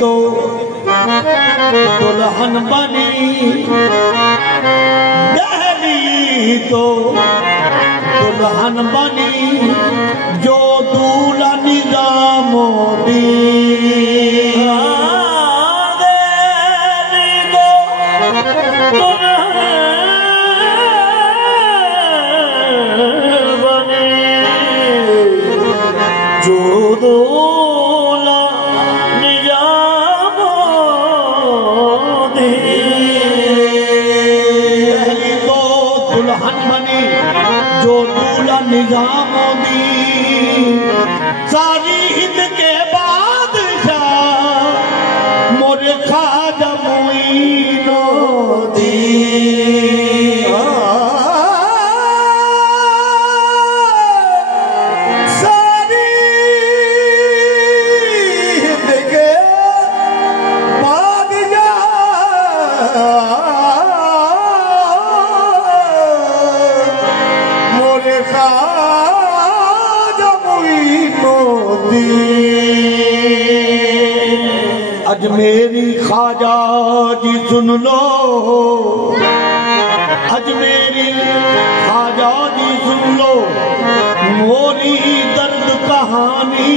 तो दुल्हन बनी दहली तो दुल्हन बनी जो दूल्हा निजामुद्दीन बनी जो निजामुद्दीन सारी हिंद के बादशाह मोरे ख्वाजा मोइनुद्दीन सारी हिंद के बादशाह मोरे अजमेरी ख्वाजा जी सुन लो अजमेरी ख्वाजा जी सुन लो मोरी दर्द कहानी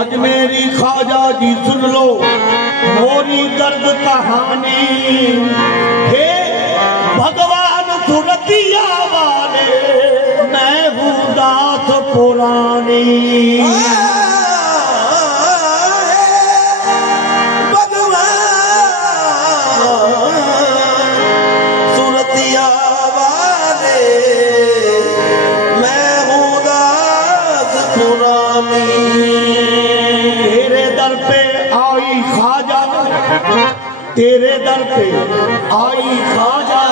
अजमेरी ख्वाजा जी सुन लो मोरी दर्द कहानी हे भगवान सुरतिया वाले मैं हूँ दास पुरानी सुरतिया वाले मैं हूँ दास पुरानी तेरे दर पे आई ख्वाजा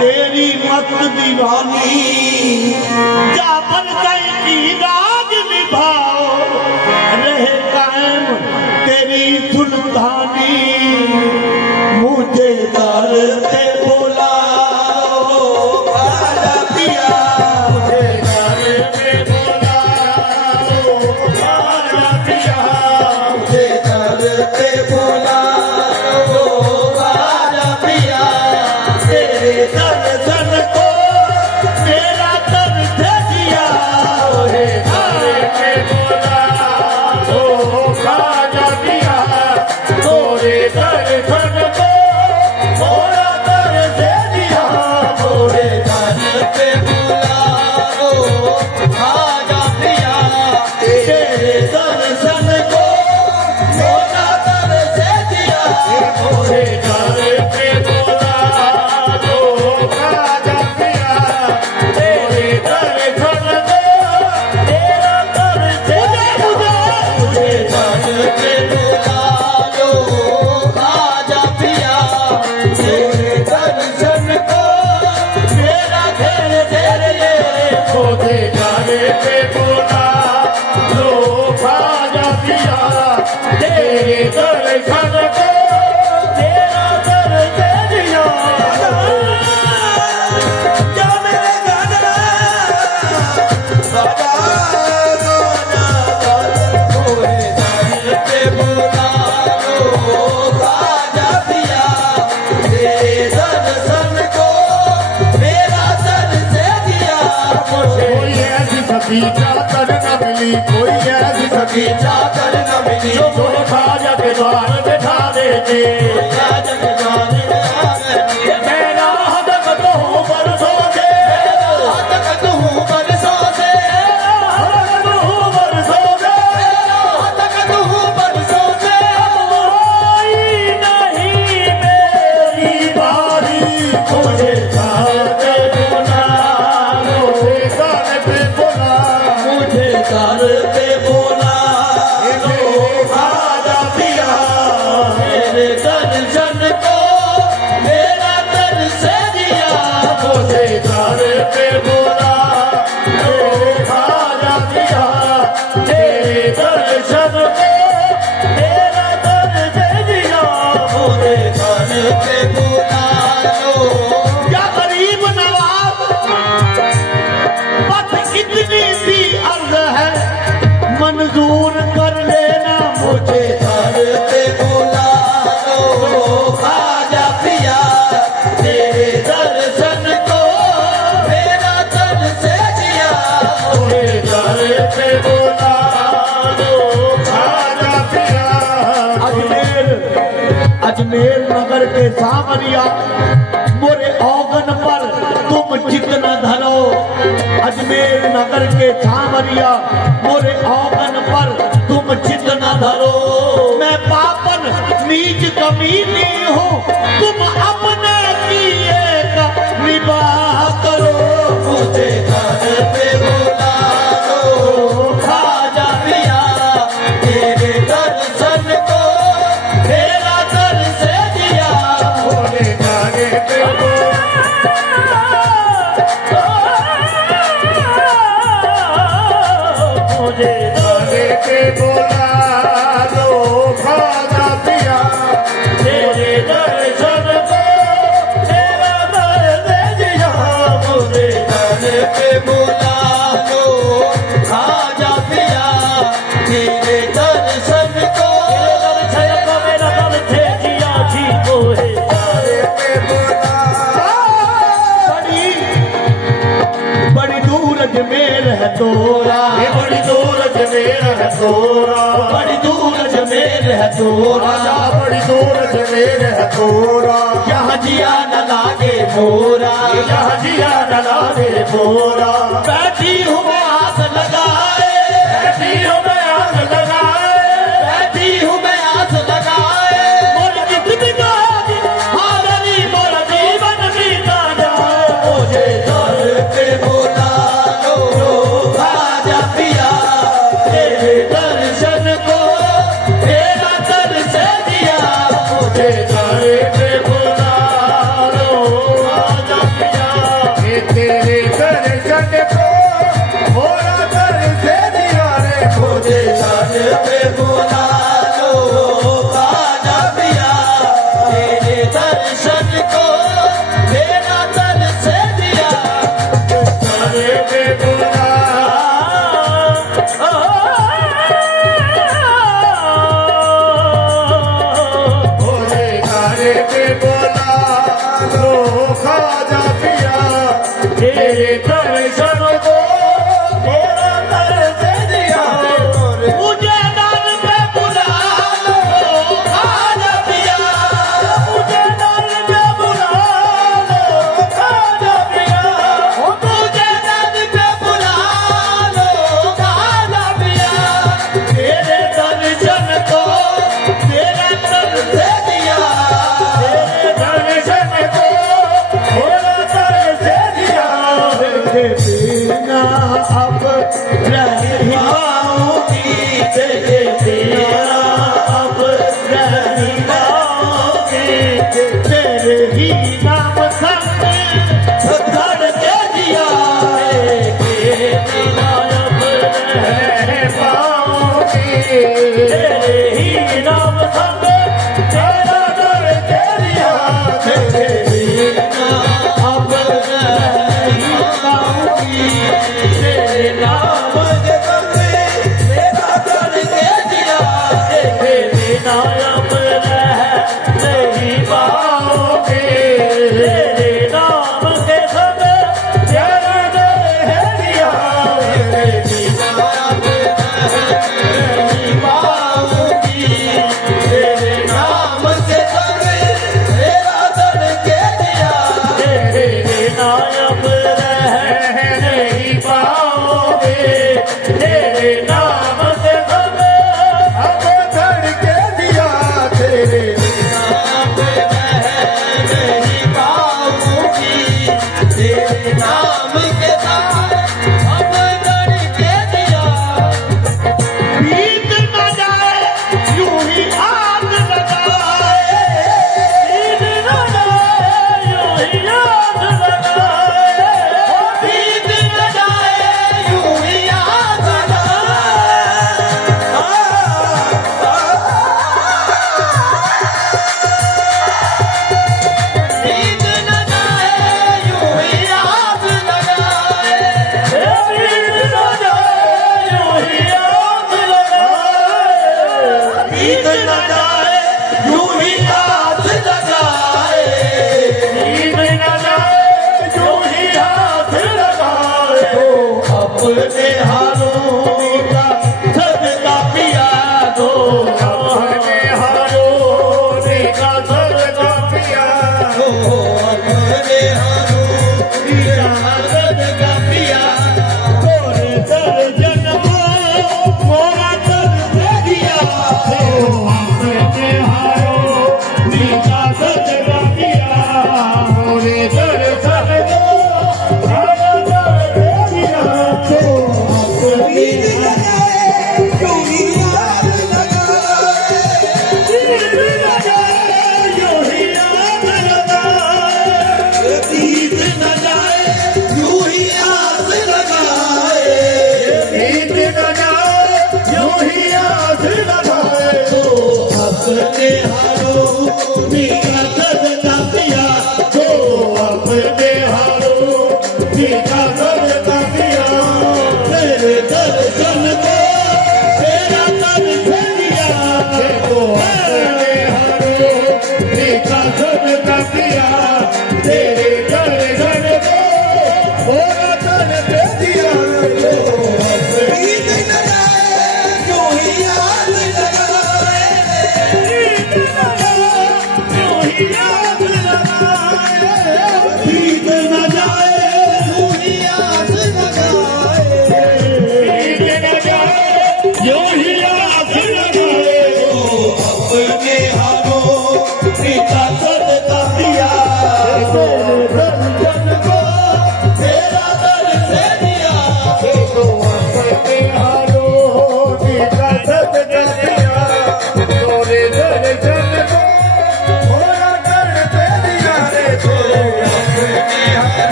तेरी मत दीवानी जा बन गई राज निभाओ पे बोला लो खाजा पिया तेरे दर्शन को तेरा दर दे दिया जा मेरे गाना गाना गाना तोरे दर पे बोला लो खाजा पिया तेरे दर्शन को मेरा दर दे दिया कोई ऐसी सखी चादर न मिली कोई ऐसी सखी चादर न मिली जो कोई खाजा के द्वार बैठा देते खाजा के द्वार में आ गए मेरा हदक तो हूँ बरसों से हदक तो हूँ बरसों से हदक तो हूँ बरसों से हदक तो हूँ बरसों से आई नहीं मेरी बारी मुझे सारे बुला मुझे सारे पे बुला मुझे दर पे बोला लो खाजा पिया मेरे दर्शन को मेरा दर से दिया मुझे सारे पे बुला मेरे खाजा पिया तेरे दर्शन को तेरा दर दे दिया मुझे दर पे बोला लो या गरीब नवाब बस इतनी सी अर्ज है मंजूर कर लेना मुझे दर पे बोला लो खाजा पिया तेरे दर्शन को मेरा दर से दिया मुझे दर पे बोला लो खाजा पिया अजमेर नगर के सामरिया मोरे औगन पर तुम चित्त न धरो अजमेर नगर के सामरिया मोरे औगन पर तुम चित्त न धरो मैं पापन नीच कमीनी हूँ तुम अपने किए का निबाह करो मुझे दर पे बोला लो खाजा पिया तेरे दर्शन को मेरा दर से दिया मुझे जाने पे मुझे जाने पे बोला लो खाजा पिया तेरे दर्शन को तेरा दर दे दिया मुझे दर पे बोला लो खाजा पिया तेरे दर्शन को मेरा दर थे जिया जी को है जाने पे बोला बड़ी बड़ी दूर अजमेर है तोरा ये बड़ी दूर अजमेर है तोरा बड़ी दूर अजमेर है तोरा राजा बड़ी दूर अजमेर है तोरा यहाँ जिया न लागे मोरा यहाँ जिया डला दे तोरा बैठी हूँ मैं आस लगाए ऐसी हो मैं आग लगाए बैठी हूँ मैं आस लगाए मोर जितनी गाजी हारनी मोर जीवन बीता जाए मुझे दर पे बोला लो खाजा पिया तेरे दर्शन को तेरा दर से दिया मुझे जाने पे बुला लो आजा पिया ये तेरे दर्शन को मोरा दर से दिया रे मुझे दर पे बोला लो खाजा पिया तेरे दर्शन को मेरा दर से दिया जाने पे बुला मुझे जाने पे बोला लो खाजा पिया तेरे दर्शन को तेरा दर से दिया मुझे दर पे बुला लो खाजा पिया मुझे दर पे बुला लो खाजा पिया मुझे दर पे बुला लो खाजा पिया तेरे दर्शन को तेरा दर से दिया तेरे दर्शन को तेरा दर से दिया देखे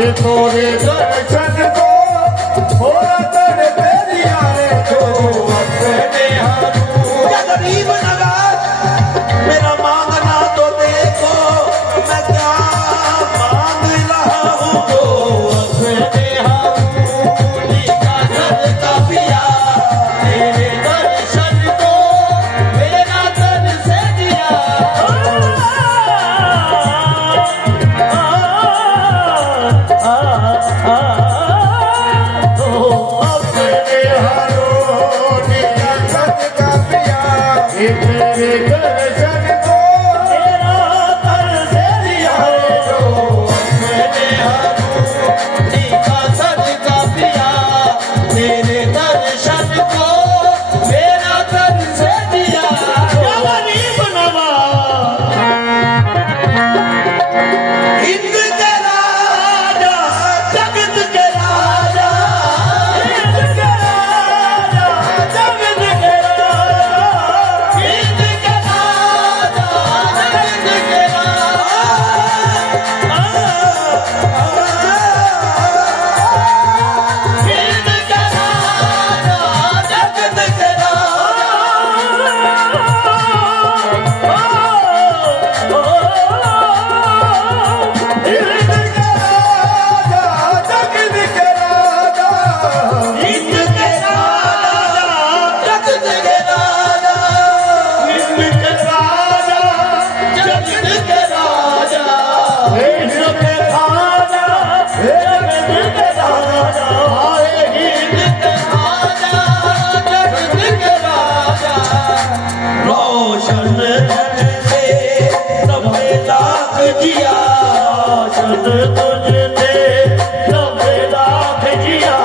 ये तोरे दर्शन को थोड़ा तर तेरिया रे तो अपने हाथों या गरीब नवाज मेरा मांगना तो देखो मैं क्या मांग रहा हूँ तो अपने हाथों का सदका पिया तेरे दर्शन को मेरा तन से दिया तेरे दर्शन को मेरा तन से दिया तो अपने हाथों का सदका पिया तेरे दर्शन को मेरा तन से दिया गरीब नवाज हिंद के राजा जगत के राजा हिंद के राजा जगत के राजा हिंद के राजा जगत के हिंद के राजा जगत के हिंद के राजा जगत के राजा हिंद के राजा जगत के राजा हिंद के राजा जगत के राजा हाय हिंद के राजा जगत के राजा रोशन से नब्बे लाख जिया रोशन तुझसे नब्बे लाख जिया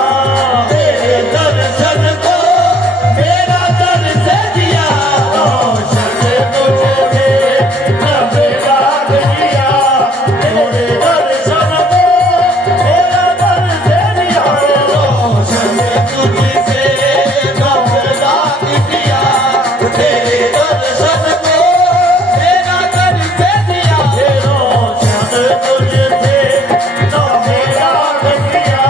तेरे दर्शन को मेरा तन से दिया रोशन तुझसे नब्बे लाख जिया तेरे दर्शन को मेरा तन से दिया रोशन तुझसे नब्बे लाख जिया तेरे दर्शन को मेरा तन से दिया रोशन तुझसे नब्बे लाख जिया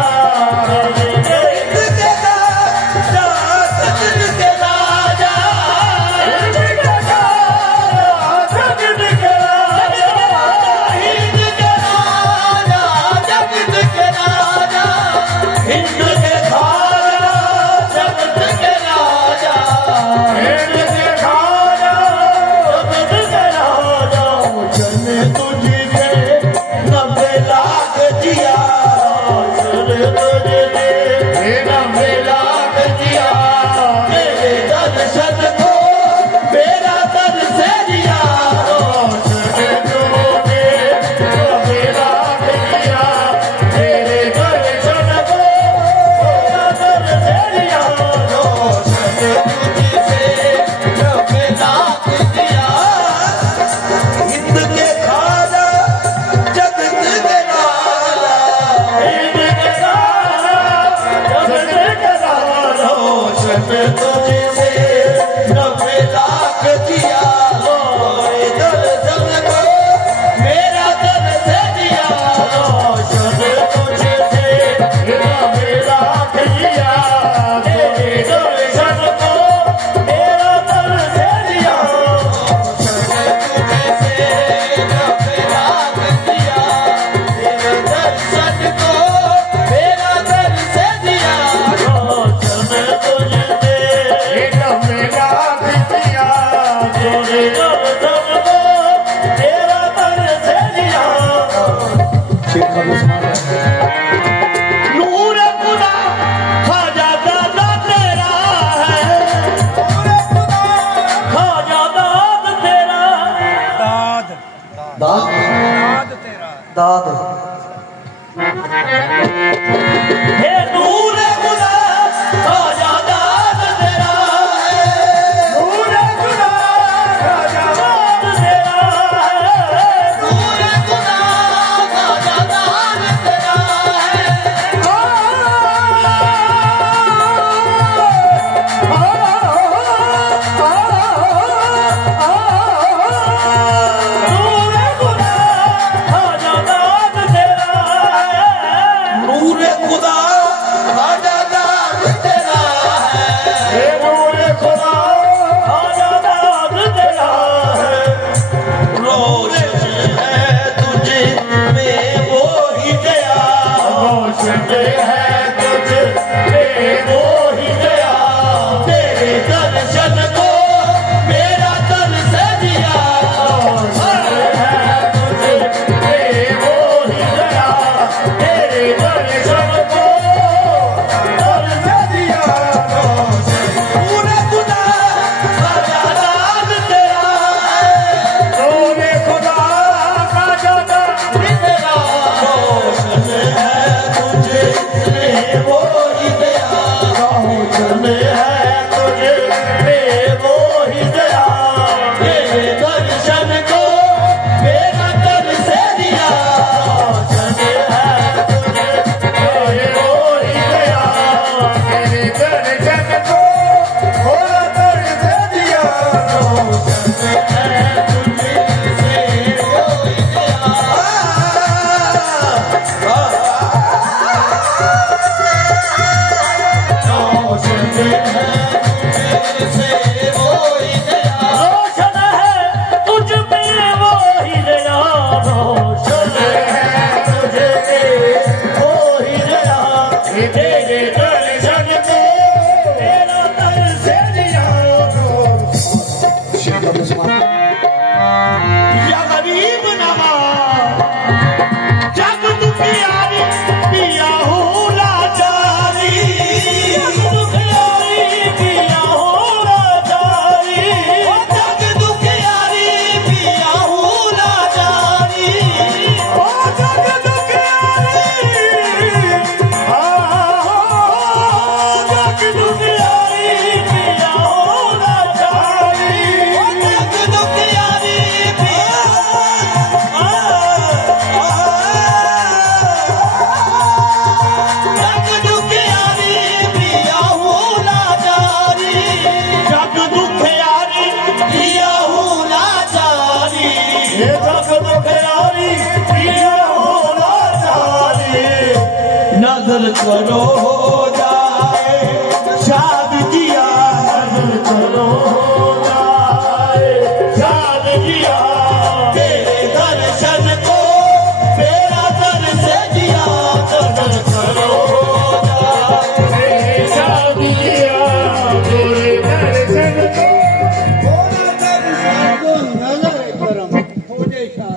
हिंद के राजा जगत के राजा हिंद के राजा जगत के राजा हिंद के राजा जगत के राजा हिंद के राजा जगत के राजा हिंद के राजा जगत के राजा जन्मे तुझसे नब्बे लाख जिया तेरे नब्बे लाख जिया तेरे दर्शन को मेरा तन से दिया तेरे दर्शन को मेरा तन से दिया रोशन तुझसे नब्बे लाख जिया हिंद के राजा जगत के राजा हिंद के राजा जगत के राजा रोशन तुझसे नब्बे लाख जिया तेरे दर्शन को मेरा तन से दिया रोशन तुझसे नब्बे लाख जिया तेरे दर्शन को मेरा तन से दिया तुझसे नब्बे लाख जिया तेरे दर्शन को मेरा तन से दिया रोशन तुझसे नब्बे लाख जिया तेरे दर्शन को मेरा तन से दिया नूर खुदा खाजा दादा तेरा है खाजा दाद तेरा दाद दाद दाद तेरा दाद हे नूर खुदा खाजा दाद तेरा है नूर खुदा खाजा दाद तेरा है नूर खुदा खाजा दाद तेरा है नूर खुदा खाजा दाद तेरा है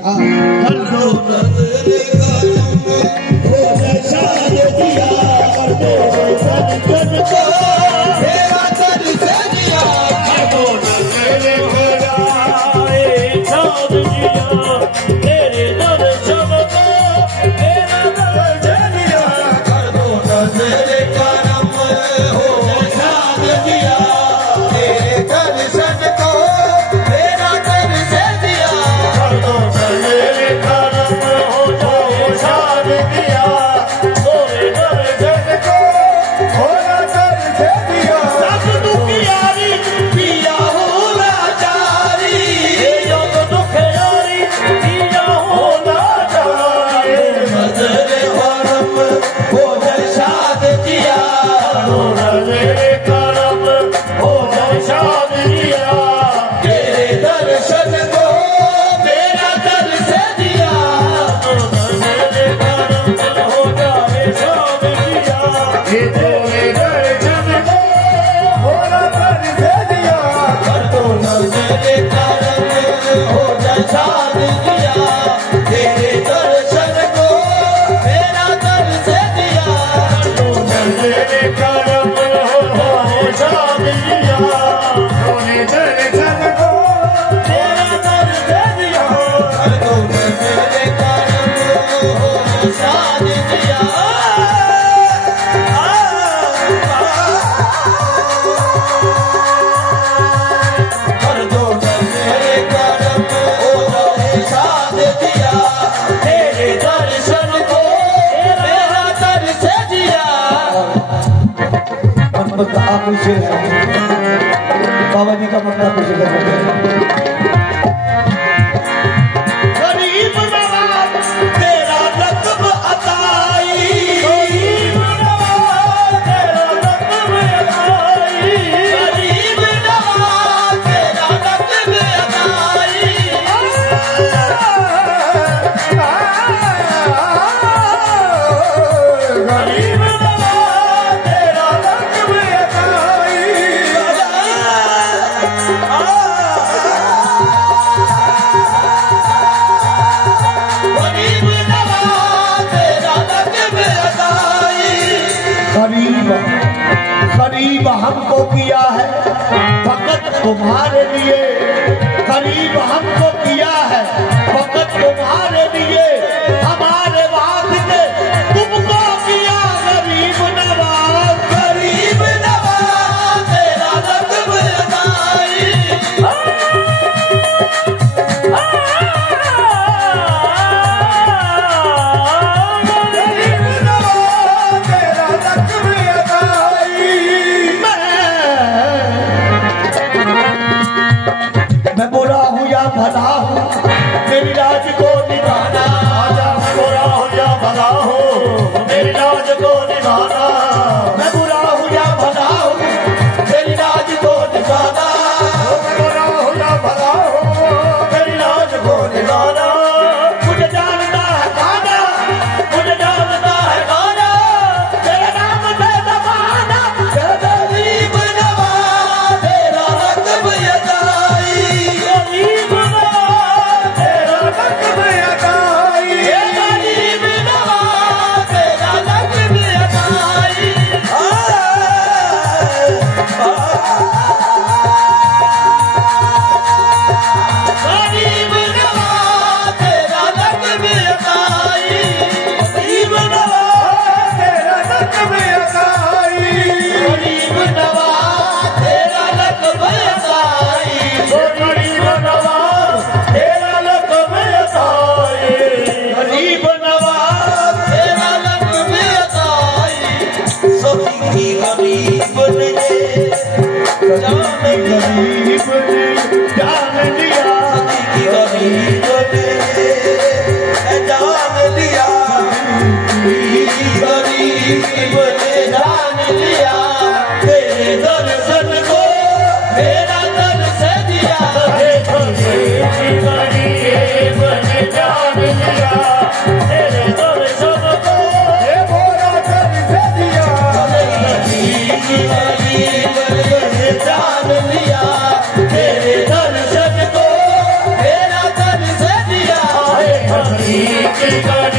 कर दो नजर करम हो निशान दिया कर दो सज्जन को तेरा दर से दिया कर दो नजर कराए चाँद दिया तेरे दर्शन को तेरा दर से दिया कर दो नजर करम हो निशान दिया तेरे दर्शन को तेरा दर से दिया कर दो नजर करम हो निशान दिया तेरे दर्शन को तेरा दर से दिया सब दुख यारी पिया हो लाचारी जग दुख यारी पिया हो लाचारी नजर करम हो निशान दिया नजर करम हो निशान दिया तेरे दर्शन को मेरा दर से दिया नजर करम हो निशान दिया तेरे दर्शन को मेरा दर से दिया कर दो नजर करम हो निशान दिया तेरे दर्शन को मेरा दर से दिया कर दो नजर करम हो निशान दिया तेरे दर्शन को मेरा दर से दिया कर दो नजर करम हो निशान दिया कर दो नजर करम हो निशान दिया तेरे दर्शन को मेरा दर से दिया मनमत आप से बाबा जी का मत आप से गरीब नवाज तेरा रकब अताई गरीब नवाज तेरा रकब अताई गरीब नवाज तेरा रकब अताई गरीब नवाज तेरा रकब अताई गरीब नवाज तेरा रकब अताई गरीब गरीब हमको किया है फकत तुम्हारे लिए गरीब हमको किया है फकत तुम्हारे लिए हमारे वास्ते तुमको किया गरीब नवाज तेरा रकब अताई गरीब नवाज तेरा रकब अताई मैं बुरा हूँ या भला हूँ मेरी लाज को निभाना आजा मैं बुरा हूँ या भला हूँ मेरी लाज को निभाना मैं बुरा हूँ या भला हूँ मेरी लाज को निभाना मैं बुरा हूँ या भला हूँ मेरी लाज को निभाना मुझे जानता है गाना मुझे जानता है गाना तेरे नाम पे दबाना गरीब नवाज तेरा रकब अताई गरीब नवाज तेरा रकब अताई गरीब नवाज तेरा रकब अताई गरीब नवाज तेरा रकब अताई गरीब नवाज तेरा रकब अताई गरीब नवाज तेरा रकब अताई गरीब नवाज तेरा रकब अताई गरीब नवाज तेरा रकब अताई सभी की गरीब ने जान गरीब ने जान लिया सभी की गरीब ने जान लिया गरीब ने जान लिया तेरे दर्शन को मेरा दर से दिया गरीब ने जान लिया तेरे दर्शन को मेरा दर से दिया गरीब ने जान लिया तेरे दर्शन को मेरा दर से दिया की करे